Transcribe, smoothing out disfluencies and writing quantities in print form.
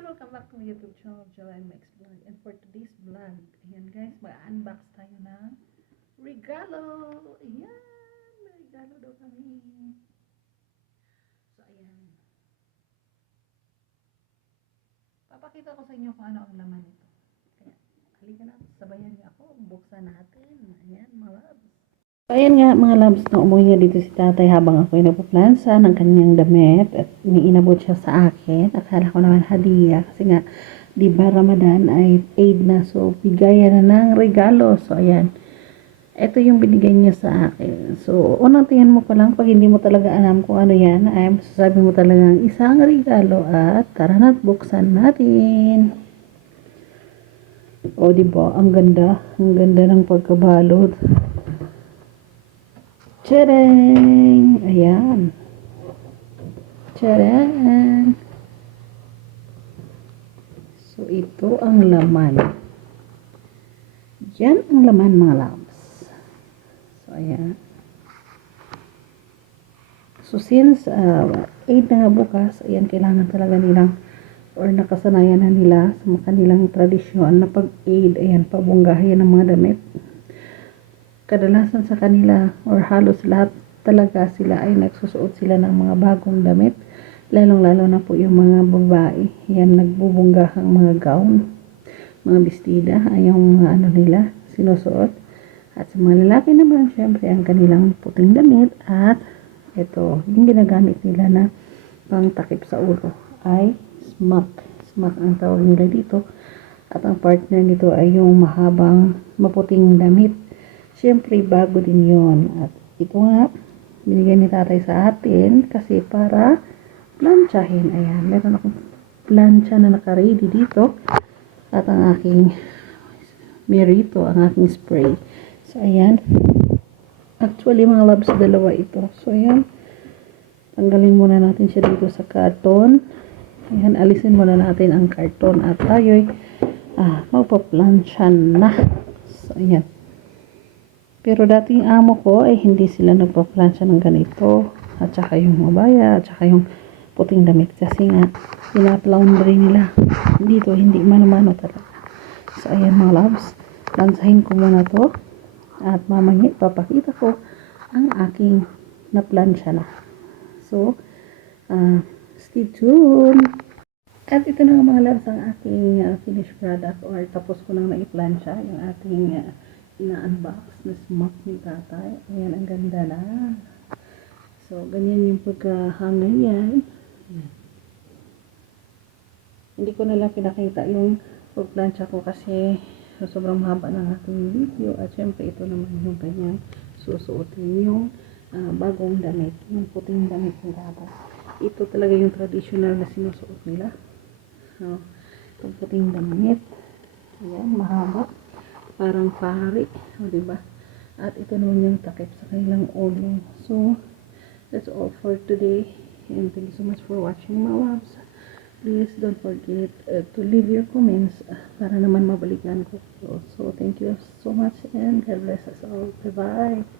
everyone, welcome back to my YouTube channel, Joanne Mix Vlog. And for today's vlog, ayan guys, mag-unbox tayo ng regalo. Ayan, may regalo daw kami. So ayan, papakita ko sa inyo kung ano ang laman nito. Kaya, halika na, sabayan niyo ako, buksan natin. Ayan mga loves. So ayan nga mga loves, na umuwi nga dito si tatay habang ako'y nagpaplansa ng kanyang damit at iniinabot siya sa akin. Akala ko naman hadiah kasi nga di ba Ramadan ay Eid na, so bigayan na ng regalo. So ayan, ito yung binigay niya sa akin. So unang tingnan mo pa lang, pag hindi mo talaga alam kung ano yan, ay masasabi mo talagang isang regalo. At tara na't buksan natin. O diba, ang ganda ng pagkabalot. Tadang! Ayan. Tadang! So, ito ang laman. Yan ang laman mga loves. So, ayan. So, since 8 na nga bukas, ayan, kailangan talaga nilang or nakasanayan na nila sa kanilang tradisyon na pag-aid, ayan, pabunggahin ng mga damit. Kadalasan sa kanila or halos lahat talaga sila ay nagsusuot sila ng mga bagong damit, lalong-lalo na po yung mga babae. Yan, nagbubunggahang mga gown, mga bestida ay yung mga ano nila sinusuot. At sa mga lalaki naman, syempre ang kanilang puting damit at ito, yung ginagamit nila na pang takip sa ulo ay smock ang tawag nila dito. At ang partner nito ay yung mahabang maputing damit. Siyempre, bago din yon. At ito nga, binigay ni tatay sa atin kasi para planchahin. Ayan, meron akong plancha na naka-ready dito. At ang aking merito, ang aking spray. So, ayan. Actually, mga loves, dalawa ito. So, ayan. Tanggalin muna natin siya dito sa karton. Ayan, alisin muna natin ang karton. At tayo'y magpa-plancha na. So, ayan. Pero dating amo ko ay hindi sila nagpa-plancha ng ganito. At saka yung mabaya, at saka yung puting damit. Kasi nga, pinap-laundry nila. Dito, hindi mano-mano talaga. So, ayan mga loves. Plansahin ko muna to. At mamaya, papakita ko ang aking na-plancha na. So, stay tuned. At ito na nga mga loves ang aking finished product or tapos ko nang na-plancha. Yung ating ina-unbox na smock ni tatay. Ayan, ang ganda na. So, ganyan yung pagkahangay yan. Hindi ko na lang pinakita yung pagplancha ko kasi sobrang mahaba ng ating video. At syempre, ito naman yung kanyang susuotin yung bagong damit. Yung puting damit ni tatay. Ito talaga yung traditional na sinusuot nila. So, itong puting damit. Ayan, mahaba. Parang pari, o diba? At ito naman yung takip sa kanilang ulo. So, that's all for today. And thank you so much for watching my loves. Please don't forget to leave your comments para naman mabalikan ko. So, thank you so much and God bless us all. Bye-bye.